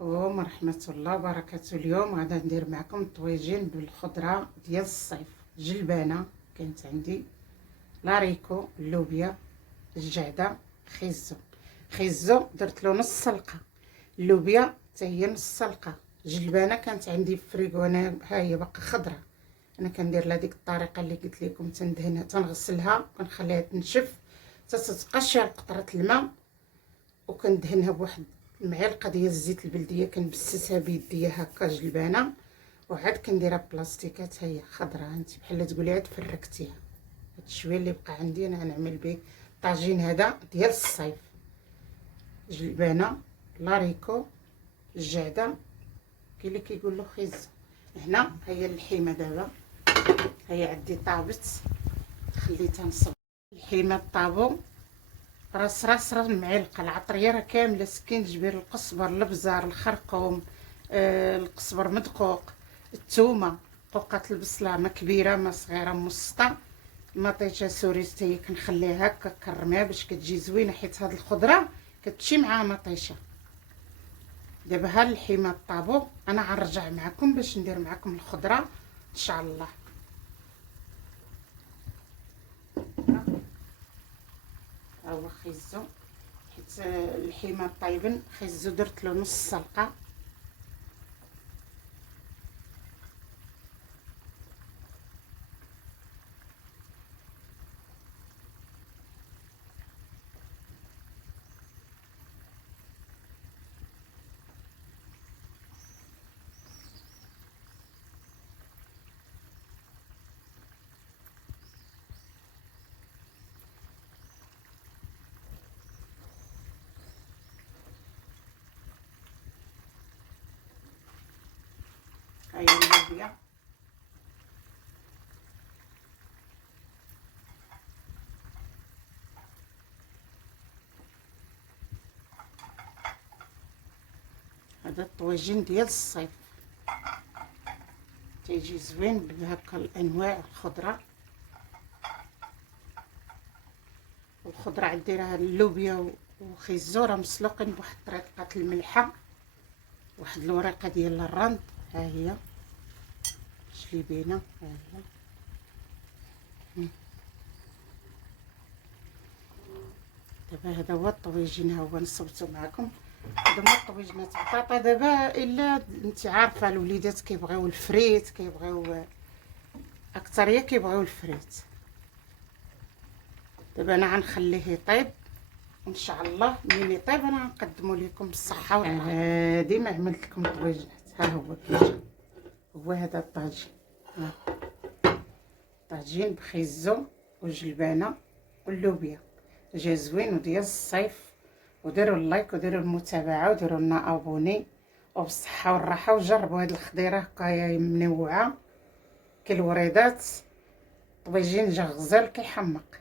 عليكم ورحمة الله وبركاته. اليوم غادا ندير معكم طويجين بالخضرة ديال الصيف. جلبانة كانت عندي، لاريكو، اللوبيا، الجعدة، خيزو درت له نص سلقة، اللوبيا حتى هي نص سلقة، جلبانة كانت عندي في فريكو انا ها هي باقا خضرة. انا كندير لها ديك الطريقة اللي قلت لكم، تندهنها تنغسلها وكنخليها تنشف حتى تتقشر قطرة الماء، وكندهنها بواحد المعلقه ديال الزيت البلديه، كنبسسها بيديا هكا جلبانه، وعاد كنديرها بلاستيكات هي خضراء. انت بحال تقولي عاد فركتيها. هاد الشويه اللي بقى عندي انا غنعمل به الطاجين هذا ديال الصيف. جلبانه، لاريكو، الجعده، كاين اللي كيقول له خيز. هنا هي اللحيمه دابا، هي عندي طابت خليتها نصب اللحيمه طابو راس المعلقه. العطريه راه كامله، سكينجبير، القزبر، الابزار، الخرقوم، القزبر مدقوق، الثومه، قوقات البصله، ما كبيره ما صغيره متوسطه، مطيشه سوريس حتى هي كنخليها هكا كنرميها باش كتجي زوينه، حيت هاد الخضره كتمشي مع مطيشه. دابا ها اللحيمه طابو، انا غنرجع معكم باش ندير معكم الخضره ان شاء الله. ها هو خيزو، حيت اللحيمه طايبن، خيزو درت له نص سلقه. هاي اللوبيا، هذا الطويجين ديال الصيف تيجي زوين بهكا الانواع الخضره. والخضره عندي راه اللوبيا وخيزو راه مسلوقين بواحد الطريقه الملحه، واحد الورقه ديال الرند، ها هي جليبينه، ها هي. دابا هذا هو الطويجين، ها هو نصبتو معكم. هادو هما الطويجينات بطاطا. دابا الا انت عارفه الوليدات كيبغيو الفريت، كيبغيو اكثريه كيبغيو الفريت. دابا انا غنخليه يطيب، وان شاء الله ملي يطيب انا غنقدمو لكم بالصحه والعافيه. هادي ما عملت لكم طويجينات، ها هو كيجي، هو هذا الطاجين. طاجين بخيزو وجلبانه واللوبيا، جا زوين وديال الصيف. وديروا اللايك وديروا المتابعه وديروا لنا ابوني، وبالصحه والراحه. وجربوا هاد الخضيره هكايا منوعه، كالوريدات. طبيجين جا غزال كيحمق.